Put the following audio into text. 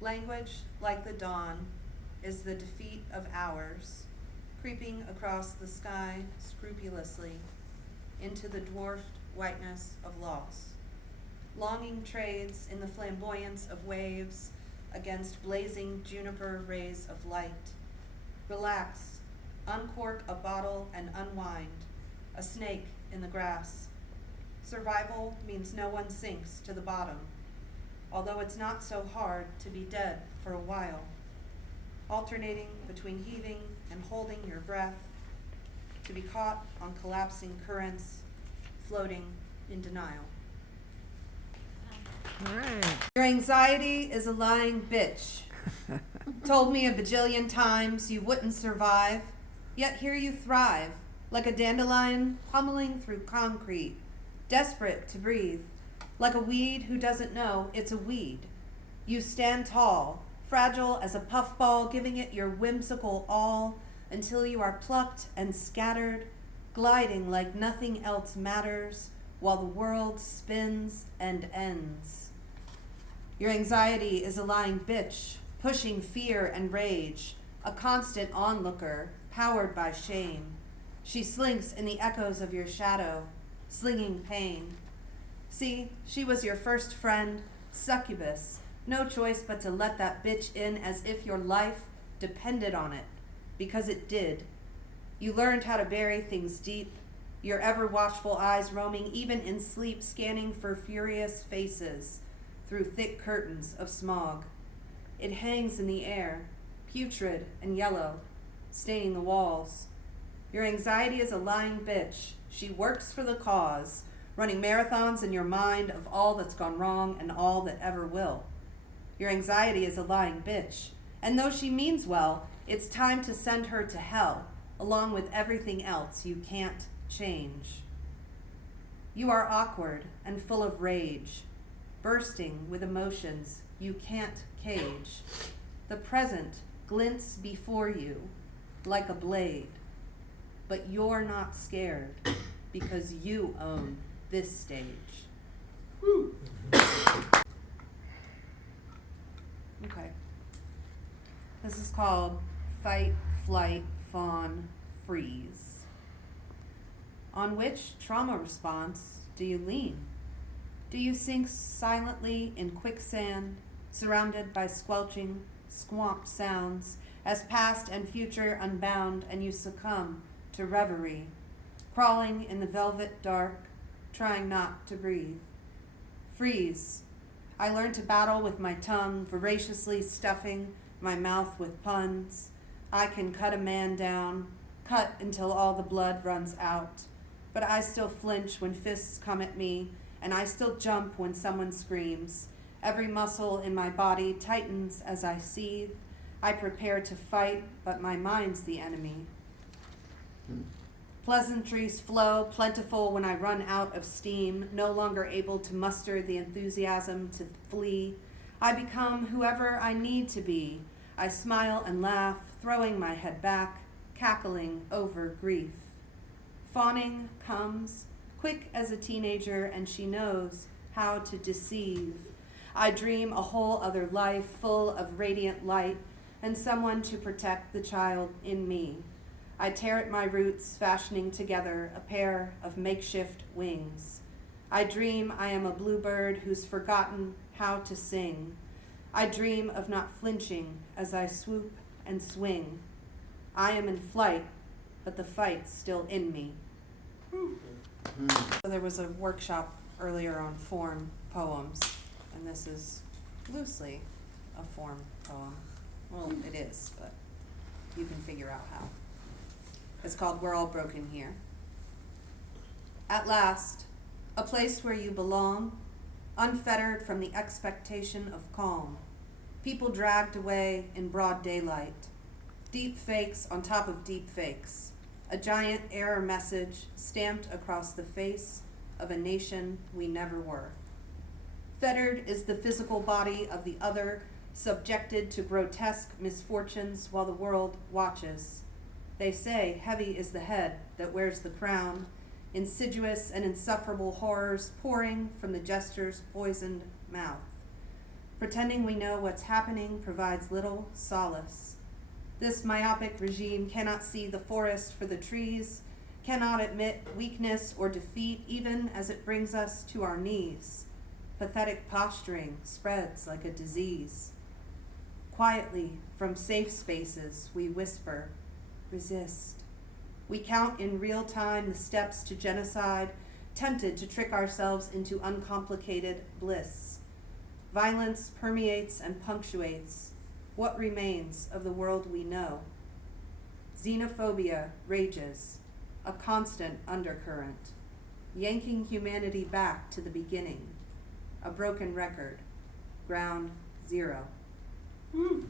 Language, like the dawn, is the defeat of hours, creeping across the sky scrupulously into the dwarfed whiteness of loss. Longing trades in the flamboyance of waves against blazing juniper rays of light. Relax, uncork a bottle and unwind, a snake in the grass. Survival means no one sinks to the bottom, although it's not so hard to be dead for a while, alternating between heaving and holding your breath, to be caught on collapsing currents, floating in denial. All right. Your anxiety is a lying bitch. Told me a bajillion times you wouldn't survive, yet here you thrive, like a dandelion pummeling through concrete, desperate to breathe, like a weed who doesn't know it's a weed. You stand tall, fragile as a puffball, giving it your whimsical all until you are plucked and scattered, gliding like nothing else matters while the world spins and ends. Your anxiety is a lying bitch, pushing fear and rage, a constant onlooker, powered by shame. She slinks in the echoes of your shadow, slinging pain. See, she was your first friend, succubus. No choice but to let that bitch in as if your life depended on it, because it did. You learned how to bury things deep, your ever-watchful eyes roaming even in sleep, scanning for furious faces through thick curtains of smog. It hangs in the air, putrid and yellow, staining the walls. Your anxiety is a lying bitch. She works for the cause, running marathons in your mind of all that's gone wrong and all that ever will. Your anxiety is a lying bitch. And though she means well, it's time to send her to hell, along with everything else you can't change. You are awkward and full of rage, bursting with emotions you can't cage. The present glints before you like a blade, but you're not scared because you own this stage. Okay. This is called Fight, Flight, Fawn, Freeze. On which trauma response do you lean? Do you sink silently in quicksand, surrounded by squelching, swamped sounds, as past and future unbound, and you succumb to reverie, crawling in the velvet dark, trying not to breathe? Freeze. I learned to battle with my tongue, voraciously stuffing my mouth with puns. I can cut a man down, cut until all the blood runs out. But I still flinch when fists come at me, and I still jump when someone screams. Every muscle in my body tightens as I seethe. I prepare to fight, but my mind's the enemy. Pleasantries flow, plentiful when I run out of steam, no longer able to muster the enthusiasm to flee. I become whoever I need to be. I smile and laugh, throwing my head back, cackling over grief. Fawning comes, quick as a teenager, and she knows how to deceive. I dream a whole other life full of radiant light and someone to protect the child in me. I tear at my roots, fashioning together a pair of makeshift wings. I dream I am a bluebird who's forgotten how to sing. I dream of not flinching as I swoop and swing. I am in flight, but the fight's still in me. So there was a workshop earlier on form poems, and this is loosely a form poem. Well, it is, but you can figure out how. It's called We're All Broken Here. At last, a place where you belong, unfettered from the expectation of calm. People dragged away in broad daylight. Deep fakes on top of deep fakes. A giant error message stamped across the face of a nation we never were. Fettered is the physical body of the other, subjected to grotesque misfortunes while the world watches. They say heavy is the head that wears the crown, insidious and insufferable horrors pouring from the jester's poisoned mouth. Pretending we know what's happening provides little solace. This myopic regime cannot see the forest for the trees, cannot admit weakness or defeat even as it brings us to our knees. Pathetic posturing spreads like a disease. Quietly, from safe spaces, we whisper, resist. We count in real time the steps to genocide, tempted to trick ourselves into uncomplicated bliss. Violence permeates and punctuates what remains of the world we know. Xenophobia rages, a constant undercurrent, yanking humanity back to the beginning, a broken record, ground zero. Mm.